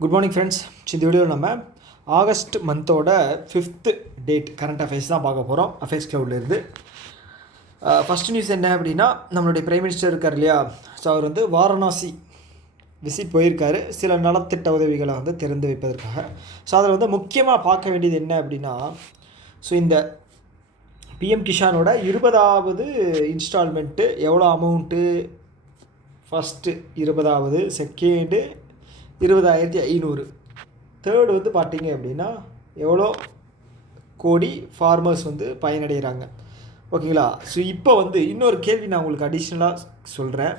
Good morning friends. இந்த வீடியோவில் நம்ம ஆகஸ்ட் மந்தோட 5th டேட் கரண்ட் அஃபேர்ஸ் தான் பார்க்க போகிறோம். அஃபேர்ஸ் க்ளவுட்லேருந்து ஃபஸ்ட் நியூஸ் என்ன அப்படின்னா, நம்மளுடைய பிரைம் மினிஸ்டர் இருக்கார் இல்லையா, ஸோ அவர் வந்து வாரணாசி விசிட் போயிருக்காரு சில நலத்திட்ட உதவிகளை வந்து திறந்து வைப்பதற்காக. ஸோ அதில் வந்து முக்கியமாக பார்க்க வேண்டியது என்ன அப்படின்னா, ஸோ இந்த பிஎம் கிஷானோட 20வது இன்ஸ்டால்மெண்ட்டு எவ்வளோ அமௌண்ட்டு, ஃபஸ்ட்டு 20வது, செகண்டு 20,500, தேர்டு வந்து பார்த்தீங்க அப்படின்னா எவ்வளோ கோடி ஃபார்மர்ஸ் வந்து பயனடைகிறாங்க. ஓகேங்களா? ஸோ இப்போ வந்து இன்னொரு கேள்வி நான் உங்களுக்கு அடிஷ்னலாக சொல்கிறேன்.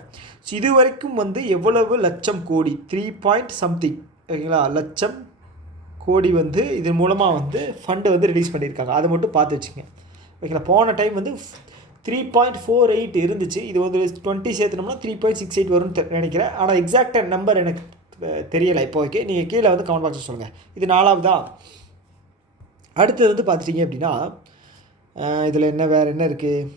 ஸோ இது வரைக்கும் வந்து எவ்வளவு லட்சம் கோடி, 3 ஓகேங்களா, லட்சம் கோடி வந்து இதன் மூலமாக வந்து ஃபண்டு வந்து ரிலீஸ் பண்ணியிருக்காங்க. அதை மட்டும் பார்த்து வச்சுங்க. ஓகேங்களா? போன டைம் வந்து 3.48 இருந்துச்சு. இது வந்து 20 சேர்த்துனோம்னா 3.68 வரும்னு நினைக்கிறேன். ஆனால் எக்ஸாக்டாக நம்பர் எனக்கு தெரியலை இப்போதைக்கு. நீங்கள் கீழே வந்து கமெண்ட் பாக்ஸில் சொல்லுங்கள். இது 4வதா. அடுத்தது வந்து பார்த்துட்டிங்க அப்படின்னா, இதில் வேறு என்ன இருக்குது?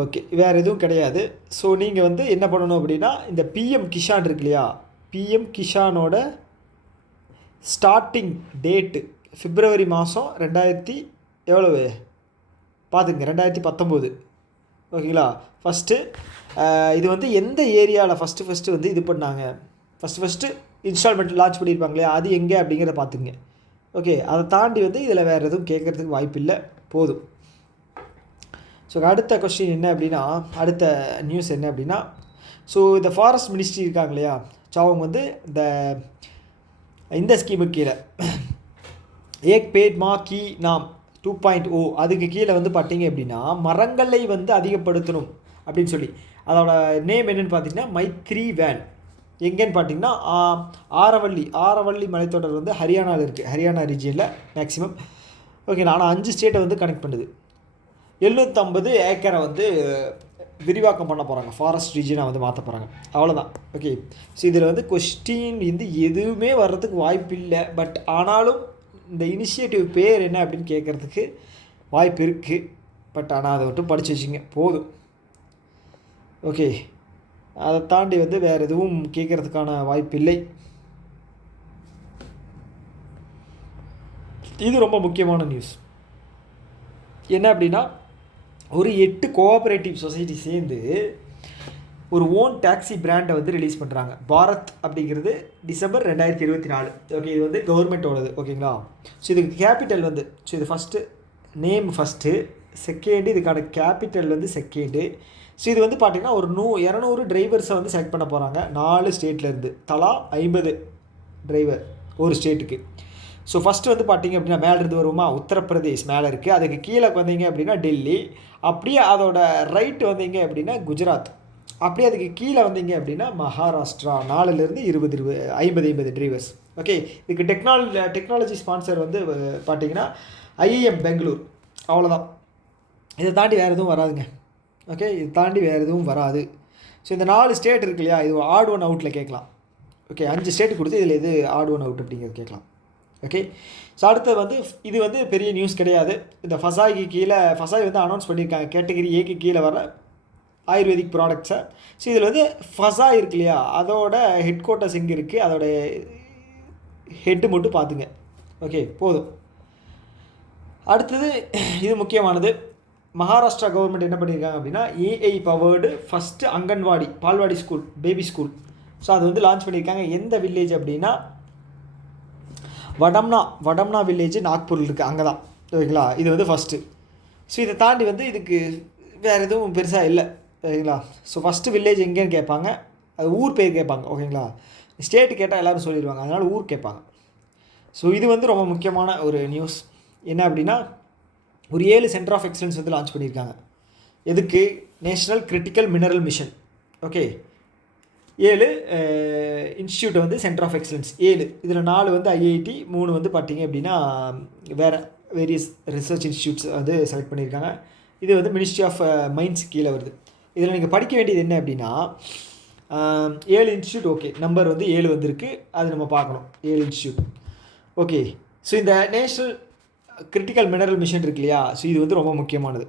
ஓகே, வேறு எதுவும் கிடையாது. ஸோ நீங்கள் வந்து என்ன பண்ணணும் அப்படின்னா, இந்த பிஎம் கிஷான் இருக்கு இல்லையா, பிஎம் கிஷானோட ஸ்டார்டிங் டேட்டு பிப்ரவரி மாதம் 2000 எவ்வளவு பார்த்துங்க, 2019. ஓகேங்களா? ஃபஸ்ட்டு இது வந்து எந்த ஏரியாவில் ஃபஸ்ட்டு வந்து இது பண்ணாங்க, ஃபஸ்ட்டு இன்ஸ்டால்மெண்ட் லான்ச் பண்ணியிருப்பாங்க இல்லையா, அது எங்கே அப்படிங்கிறத பார்த்துங்க. ஓகே, அதை தாண்டி வந்து இதில் வேறு எதுவும் கேட்குறதுக்கு வாய்ப்பு இல்லை, போதும். ஸோ அடுத்த கொஸ்டின் என்ன அப்படின்னா, அடுத்த நியூஸ் என்ன அப்படின்னா, ஸோ இந்த ஃபாரஸ்ட் மினிஸ்ட்ரி இருக்காங்க இல்லையா, ஸோ அவங்க வந்து இந்த ஸ்கீமுக்கு கீழே ஏக் பேட் மா கி நாம் 2.0 அதுக்கு கீழே வந்து பார்த்தீங்க அப்படின்னா, மரங்களை வந்து அதிகப்படுத்தணும் அப்படின்னு சொல்லி, அதோட நேம் என்னென்னு பார்த்தீங்கன்னா மைத்ரி வேன். எங்கேன்னு பார்த்தீங்கன்னா ஆரவள்ளி மலைத்தொடர் வந்து ஹரியானாவில் இருக்குது, ஹரியானா ரீஜியனில் மேக்ஸிமம். ஓகே, ஆனால் 5 ஸ்டேட்டை வந்து கனெக்ட் பண்ணுது. 750 ஏக்கரை வந்து விரிவாக்கம் பண்ண போகிறாங்க, ஃபாரஸ்ட் ரீஜனாக வந்து மாற்ற போகிறாங்க, அவ்வளோதான். ஓகே, ஸோ இதில் வந்து கொஸ்டின் வந்து எதுவுமே வர்றதுக்கு வாய்ப்பு இல்லை. பட் ஆனாலும் இந்த இனிஷியேட்டிவ் பேர் என்ன அப்படின்னு கேட்குறதுக்கு வாய்ப்பு இருக்குது. பட் ஆனால் அதை மட்டும் படித்து வச்சுங்க, போதும். ஓகே, அதை தாண்டி வந்து வேறு எதுவும் கேட்குறதுக்கான வாய்ப்பு இல்லை. இது ரொம்ப முக்கியமான நியூஸ். என்ன அப்படின்னா, ஒரு 8 கோஆப்ரேட்டிவ் சொசைட்டி சேர்ந்து ஒரு ஓன் டாக்ஸி பிராண்டை வந்து ரிலீஸ் பண்ணுறாங்க. பாரத் அப்படிங்கிறது டிசம்பர் 2024. ஓகே, இது வந்து கவர்மெண்ட்டோடது. ஓகேங்களா? ஸோ இதுக்கு கேபிட்டல் வந்து, ஸோ இது ஃபஸ்ட்டு நேம் ஃபஸ்ட்டு, செகண்டு இதுக்கான கேபிட்டல் வந்து செகண்டு. ஸோ இது வந்து பார்த்திங்கன்னா ஒரு 200 டிரைவர்ஸை வந்து செலக்ட் பண்ண போகிறாங்க 4 ஸ்டேட்லேருந்து, தலா 50 டிரைவர் ஒரு ஸ்டேட்டுக்கு. ஸோ ஃபஸ்ட்டு வந்து பார்த்திங்க அப்படின்னா, மேலேருந்து வருமா, உத்தரப்பிரதேஷ் மேலே இருக்குது. அதுக்கு கீழே வந்தீங்க அப்படின்னா டெல்லி, அப்படியே அதோட ரைட்டு வந்தீங்க அப்படின்னா குஜராத், அப்படியே அதுக்கு கீழே வந்தீங்க அப்படின்னா மகாராஷ்டிரா. 4லேருந்து 50 டிரைவர்ஸ். ஓகே, இதுக்கு டெக்னாலஜி ஸ்பான்சர் வந்து பார்த்திங்கன்னா IIM பெங்களூர், அவ்வளோதான். இதை தாண்டி வேறு எதுவும் வராதுங்க. ஓகே, இது தாண்டி வேறு எதுவும் வராது. ஸோ இந்த 4 ஸ்டேட் இருக்கு இல்லையா, இது ஆட் ஒன் அவுட்டில் கேட்கலாம். ஓகே, 5 ஸ்டேட் கொடுத்து இதில் எது ஆட் ஒன் அவுட் அப்படிங்கிறது கேட்கலாம். ஓகே, ஸோ அடுத்தது வந்து இது வந்து பெரிய நியூஸ் கிடையாது. இந்த ஃபசாய்க்கு கீழே ஃபசாய் வந்து அனௌன்ஸ் பண்ணியிருக்காங்க, கேட்டகரி ஏக்கு கீழே வர ஆயுர்வேதிக் ப்ராடக்ட்ஸை. ஸோ இதில் வந்து ஃபசாய் இருக்கு இல்லையா, அதோட ஹெட் குவார்ட்டர்ஸ் எங்கே இருக்குது, அதோட ஹெட்டு மட்டும் பார்த்துங்க. ஓகே, போதும். அடுத்தது இது முக்கியமானது. மகாராஷ்டிரா கவர்மெண்ட் என்ன பண்ணியிருக்காங்க அப்படின்னா, AI பவர்டு ஃபஸ்ட்டு அங்கன்வாடி பால்வாடி ஸ்கூல், பேபி ஸ்கூல். ஸோ அது வந்து லான்ச் பண்ணியிருக்காங்க. எந்த வில்லேஜ் அப்படின்னா வடம்னா வில்லேஜ் நாக்பூரில் இருக்குது, அங்கே தான். ஓகேங்களா? இது வந்து ஃபஸ்ட்டு. ஸோ இதை தாண்டி வந்து இதுக்கு வேறு எதுவும் பெருசாக இல்லை. ஓகேங்களா? ஸோ ஃபஸ்ட்டு வில்லேஜ் எங்கேன்னு கேட்பாங்க, அது ஊர் பேர் கேட்பாங்க. ஓகேங்களா? ஸ்டேட்டு கேட்டால் எல்லோரும் சொல்லிடுவாங்க, அதனால் ஊர் கேட்பாங்க. ஸோ இது வந்து ரொம்ப முக்கியமான ஒரு நியூஸ். என்ன அப்படின்னா, ஒரு 7 சென்டர் ஆஃப் எக்ஸலன்ஸ் வந்து லான்ச் பண்ணியிருக்காங்க. எதுக்கு? National critical mineral mission. Okay, 7 institute வந்து சென்டர் ஆஃப் எக்ஸலன்ஸ் 7. இதில் 4 வந்து IIT, 3 வந்து பார்த்தீங்க அப்படின்னா வேறு வேரியஸ் ரிசர்ச் இன்ஸ்டியூட்ஸ் வந்து செலக்ட் பண்ணியிருக்காங்க. இது வந்து மினிஸ்ட்ரி ஆஃப் மைன்ஸ் கீழே வருது. இதில் நீங்கள் படிக்க வேண்டியது என்ன அப்படின்னா, 7 இன்ஸ்டியூட். ஓகே, நம்பர் வந்து 7 வந்திருக்கு, அது நம்ம பார்க்கணும். 7 இன்ஸ்டியூட். ஓகே, ஸோ இந்த நேஷ்னல் கிரிட்டிக்கல் மினரல் மிஷன் இருக்கு இல்லையா, ஸோ இது வந்து ரொம்ப முக்கியமானது.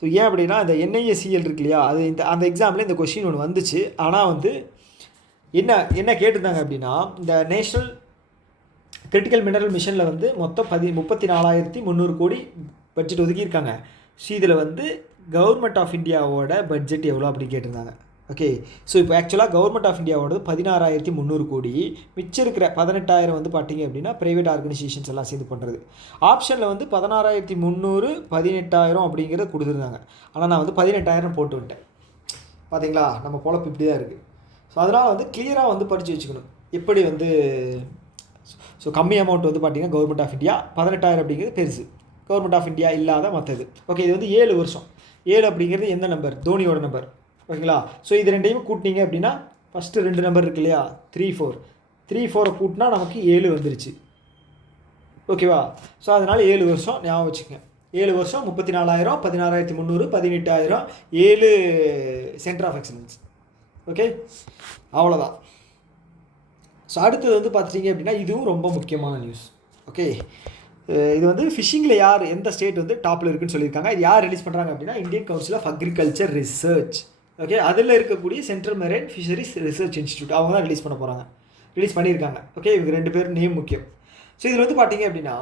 ஸோ ஏன் அப்படின்னா, இந்த NISCL இருக்கு இல்லையா, அது அந்த எக்ஸாமில் இந்த கொஷின் ஒன்று வந்துச்சு. ஆனால் வந்து என்ன என்ன கேட்டிருந்தாங்க அப்படின்னா, இந்த நேஷ்னல் கிரிட்டிக்கல் மினரல் மிஷனில் வந்து மொத்தம் 34,300 கோடி பட்ஜெட் ஒதுக்கியிருக்காங்க. ஸோ இதில் வந்து கவர்மெண்ட் ஆஃப் இந்தியாவோட பட்ஜெட் எவ்வளோ அப்படி கேட்டிருந்தாங்க. ஓகே, ஸோ இப்போ ஆக்சுவலாக கவர்மெண்ட் ஆஃப் இந்தியாவோட 16,300 கோடி, மிச்சம் இருக்கிற 18,000 வந்து பார்த்தீங்க அப்படின்னா ப்ரைவேட் ஆர்கனைசேஷன்ஸ் எல்லாம் சேர்ந்து பண்ணுறது. ஆப்ஷனில் வந்து 16,300 18,000 அப்படிங்கிறத கொடுத்துருந்தாங்க. ஆனால் நான் வந்து 18,000 போட்டு விட்டேன். பார்த்தீங்களா, நம்ம பொழப்பு இப்படி தான் இருக்குது. ஸோ அதனால் வந்து கிளியராக வந்து படித்து வச்சுக்கணும் எப்படி வந்து. ஸோ கம்மி அமௌண்ட் வந்து பார்த்தீங்கன்னா கவர்மெண்ட் ஆஃப் இந்தியா, 18,000 அப்படிங்கிறது பெருசு, கவர்மெண்ட் ஆஃப் இந்தியா இல்லாத மற்றது. ஓகே, இது வந்து 7 வருஷம். 7 அப்படிங்கிறது எந்த நம்பர்? தோனியோட நம்பர். ஓகேங்களா, ஸோ இது ரெண்டையும் கூட்டினீங்க அப்படின்னா ஃபஸ்ட்டு 2 நம்பர் இருக்கு இல்லையா, 3-4 கூட்டினா நமக்கு 7 வந்துருச்சு. ஓகேவா, ஸோ அதனால் 7 வருஷம் ஞாபகம் வச்சுக்கோங்க. 7 வருஷம் 34,000, 16,300, 18,000, 7 சென்டர் ஆஃப் எக்ஸலன்ஸ். ஓகே, அவ்வளோதான். ஸோ அடுத்தது வந்து பார்த்துட்டிங்க அப்படின்னா இதுவும் ரொம்ப முக்கியமான நியூஸ். ஓகே, இது வந்து ஃபிஷிங்கில் யார், எந்த ஸ்டேட் வந்து டாப்பில் இருக்குன்னு சொல்லியிருக்காங்க. இது யார் ரிலீஸ் பண்ணுறாங்க அப்படின்னா Indian Council of Agriculture Research. Okay, அதில் இருக்கக்கூடிய Central Marine Fisheries Research Institute அவங்க தான் ரிலீஸ் பண்ணியிருக்காங்க. ஓகே, இவங்க 2 பேரும் நேம் முக்கியம். ஸோ இதில் வந்து பார்த்தீங்க அப்படின்னா,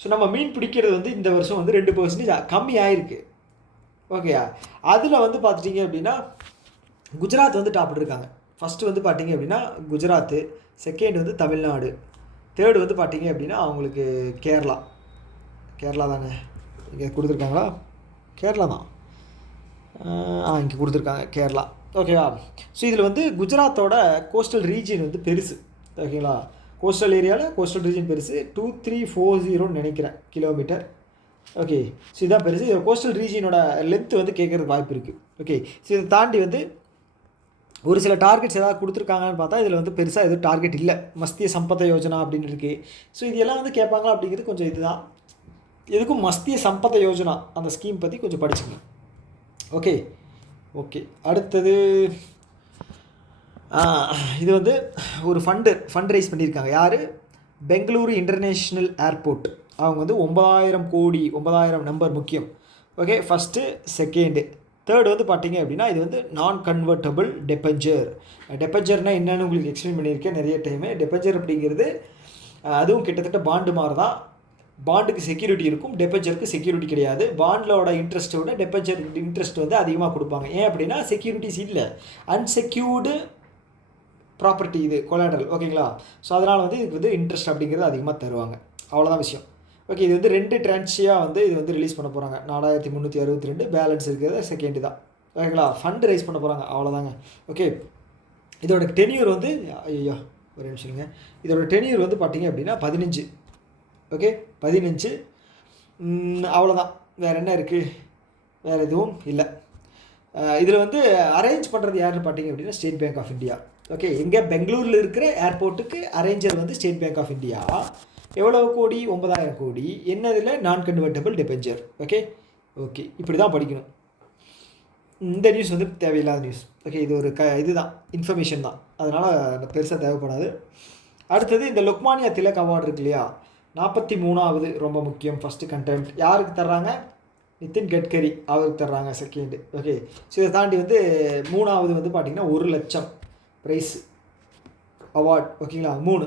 ஸோ நம்ம மீன் பிடிக்கிறது வந்து இந்த வருஷம் வந்து 2% கம்மி ஆகிருக்கு. ஓகேயா, அதில் வந்து பார்த்துட்டிங்க அப்படின்னா குஜராத் வந்து டாப்பில் இருக்காங்க. ஃபஸ்ட்டு வந்து பார்த்தீங்க அப்படின்னா குஜராத்து, செகண்ட் வந்து தமிழ்நாடு, தேர்டு வந்து பார்த்தீங்க அப்படின்னா அவங்களுக்கு கேரளா தானே இங்கே கொடுத்துருக்காங்களா? கேரளா தான், இங்கே கொடுத்துருக்காங்க கேரளா. ஓகேவா, ஸோ இதில் வந்து குஜராத்தோட கோஸ்டல் ரீஜியன் வந்து பெருசு. ஓகேங்களா, கோஸ்டல் ஏரியாவில் கோஸ்டல் ரீஜன் பெருசு, 2340 நினைக்கிறேன் கிலோமீட்டர். ஓகே, ஸோ இதுதான் பெருசு. இது கோஸ்டல் ரீஜியனோட லென்த்து வந்து கேட்குறதுக்கு வாய்ப்பு இருக்குது. ஓகே, ஸோ இதை தாண்டி வந்து ஒரு சில டார்கெட்ஸ் ஏதாவது கொடுத்துருக்காங்கன்னு பார்த்தா இதில் வந்து பெருசாக எதுவும் டார்கெட் இல்லை. மஸ்திய சம்பத யோஜனா அப்படின்னு இருக்குது. ஸோ இது எல்லாம் வந்து கேட்பாங்களா அப்படிங்கிறது கொஞ்சம் இதுதான். எதுக்கும் மஸ்திய சம்பத யோஜனா அந்த ஸ்கீம் பற்றி கொஞ்சம் படிச்சுங்க. ஓகே, அடுத்தது இது வந்து ஒரு ஃபண்ட் ரைஸ் பண்ணியிருக்காங்க. யார்? Bengaluru international airport. அவங்க வந்து 9,000 கோடி, 9,000 நம்பர் முக்கியம். ஓகே, ஃபஸ்ட்டு, செகண்டு, தேர்டு வந்து பார்த்தீங்க அப்படின்னா இது வந்து நான் கன்வெர்ட்டபிள் டெபஞ்சர்னால் என்னென்னு உங்களுக்கு எக்ஸ்பிளைன் பண்ணியிருக்கேன் நிறைய டைமு. டெபஞ்சர் அப்படிங்கிறது அதுவும் கிட்டத்தட்ட பாண்டு மாதிரி தான். பாண்டுக்கு செக்யூரிட்டி இருக்கும், டெபஞ்சருக்கு செக்யூரிட்டி கிடையாது. பாண்டோட இன்ட்ரெஸ்ட்டை விட டெபஞ்சர் இன்ட்ரெஸ்ட் வந்து அதிகமாக கொடுப்பாங்க. ஏன் அப்படின்னா செக்யூரிட்டிஸ் இல்லை, அன்செக்யூர்டு ப்ராப்பர்ட்டி இது கொலாட்ரல். ஓகேங்களா, ஸோ அதனால் வந்து இதுக்கு வந்து இன்ட்ரெஸ்ட் அப்படிங்கிறது அதிகமாக தருவாங்க. அவ்வளோதான் விஷயம். ஓகே, இது வந்து 2 ட்ரான்ச்சியாக வந்து இது வந்து ரிலீஸ் பண்ண போகிறாங்க. 4,362 பேலன்ஸ் இருக்கிறது செகண்டு தான். ஓகேங்களா, ஃபண்டு ரைஸ் பண்ண போகிறாங்க, அவ்வளோதாங்க. ஓகே, இதோட டென்யூர் வந்து ஒரு நிமிஷங்க. இதோட டென்யூர் வந்து பார்த்தீங்க அப்படின்னா 15. ஓகே, 15. அவ்வளோதான், வேறு என்ன இருக்குது? வேறு எதுவும் இல்லை. இதில் வந்து அரேஞ்ச் பண்ணுறது யாருன்னு பார்த்தீங்க அப்படின்னா State Bank of India. Okay, எங்கே பெங்களூரில் இருக்கிற ஏர்போர்ட்டுக்கு அரேஞ்சர் வந்து ஸ்டேட் பேங்க் ஆஃப் இந்தியா. எவ்வளவு கோடி? 9,000 கோடி. என்னதில்? நான் கன்வெர்ட்டபிள் டெபெஞ்சர். ஓகே, இப்படி தான் படிக்கணும். இந்த நியூஸ் வந்து தேவையில்லாத நியூஸ். ஓகே, இது ஒரு இதுதான், இன்ஃபர்மேஷன் தான், அதனால் பெருசாக தேவைப்படாது. அடுத்தது இந்த லோக்மானியா திலக் அவார்டு இருக்கு இல்லையா, 43வது, ரொம்ப முக்கியம். ஃபஸ்ட்டு கண்டென்ட் யாருக்கு தர்றாங்க? நிதின் கட்கரி அவருக்கு தர்றாங்க. செகண்டு. ஓகே, ஸோ இதை தாண்டி வந்து 3வது வந்து பார்த்திங்கன்னா 1 லட்சம் ப்ரைஸ் அவார்ட். ஓகேங்களா, 3.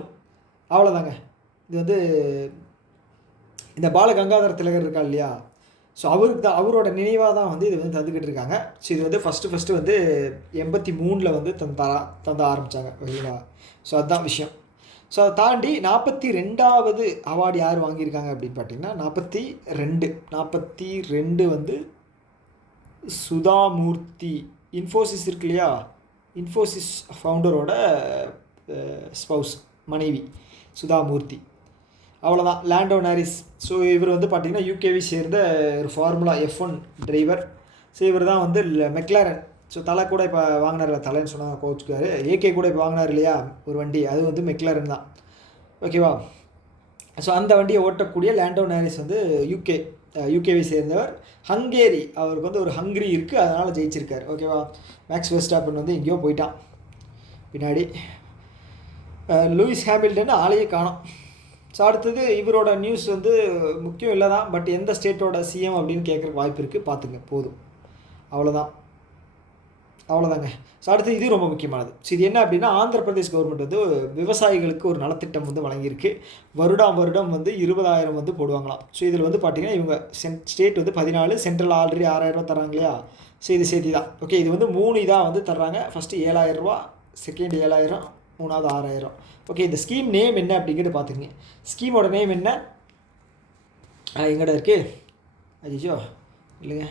அவ்வளோதாங்க. இது வந்து இந்த பாலகங்காதர திலகர் இருக்கா இல்லையா, ஸோ அவருக்கு தான், அவரோட நினைவாக தான் வந்து இது வந்து தந்துக்கிட்டு இருக்காங்க. ஸோ இது வந்து ஃபஸ்ட்டு வந்து 83 வந்து தந்த ஆரம்பித்தாங்க. ஓகேங்களா, ஸோ அதுதான் விஷயம். ஸோ அதை தாண்டி 42வது அவார்டு யார் வாங்கியிருக்காங்க அப்படின்னு பார்த்தீங்கன்னா 42 வந்து சுதாமூர்த்தி. இன்ஃபோசிஸ் இருக்கு இல்லையா, இன்ஃபோசிஸ் ஃபவுண்டரோட ஸ்பவுஸ், மனைவி சுதாமூர்த்தி. அவ்வளோதான், லாண்டோ நாரிஸ். ஸோ இவர் வந்து பார்த்திங்கன்னா யூகேவை சேர்ந்த ஒரு ஃபார்முலா F1 டிரைவர். ஸோ இவர் தான் வந்து மெக்லாரன். ஸோ தலை கூட இப்போ வாங்கினார்ல, தலைன்னு சொன்னாங்க கோச்சுக்காரு. ஏகே கூட இப்போ வாங்கினார் இல்லையா ஒரு வண்டி, அது வந்து மெக்லாரன் தான். ஓகேவா, ஸோ அந்த வண்டியை ஓட்டக்கூடிய லாண்டோ நாரிஸ் வந்து யூகேவை சேர்ந்தவர். ஹங்கேரி, அவருக்கு வந்து ஒரு ஹங்கரி இருக்குது, அதனால் ஜெயிச்சிருக்கார். ஓகேவா, மேக்ஸ் வெர்ஸ்டாப்பன் வந்து எங்கேயோ போயிட்டான் பின்னாடி. லூயிஸ் ஹாமில்டன் ஆளையே காணோம். ஸோ அடுத்தது இவரோட நியூஸ் வந்து முக்கியம் இல்லை தான், பட் எந்த ஸ்டேட்டோட சிஎம் அப்படின்னு கேட்குறக்கு வாய்ப்பு இருக்குது, பார்த்துங்க போதும், அவ்வளோதான். அவ்வளோதாங்க. ஸோ அடுத்து இது ரொம்ப முக்கியமானது. ஸோ இது என்ன அப்படின்னா, ஆந்திர பிரதேஷ் கவர்மெண்ட் வந்து விவசாயிகளுக்கு ஒரு நலத்திட்டம் வந்து வழங்கியிருக்கு. வருடம் வந்து 20,000 வந்து போடுவாங்களாம். ஸோ இதில் வந்து பார்த்தீங்கன்னா, இவங்க ஸ்டேட் வந்து 14, சென்ட்ரல் ஆல்ரெடி 6,000 தராங்க இல்லையா? ஸோ இது சேர்த்தி தான். ஓகே, இது வந்து 3 இதாக வந்து தர்றாங்க. ஃபஸ்ட்டு 7,000, செகண்ட் 7,000, மூணாவது 6,000. ஓகே, இந்த ஸ்கீம் நேம் என்ன அப்படிங்கிறது பார்த்துங்க. ஸ்கீமோட நேம் என்ன? எங்கடா இருக்குது? ஐயோ இல்லைங்க,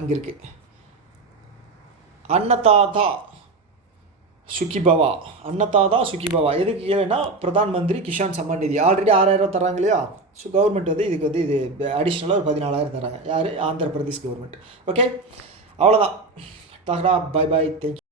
இங்கே இருக்குது. அன்னதாதா சுகிபவா. அன்னதாதா சுகிபவா எதுக்கு கேளுன்னா, பிரதான் மந்திரி கிஷான் சம்மான் நிதி ஆல்ரெடி 6,000 தராங்க இல்லையா? ஸோ கவர்மெண்ட் வந்து இதுக்கு வந்து இது அடிஷ்னலாக ஒரு 14,000 தராங்க. யார்? ஆந்திர பிரதேஷ் கவர்மெண்ட். ஓகே, அவ்வளோதான். Tata, bye bye, thank you.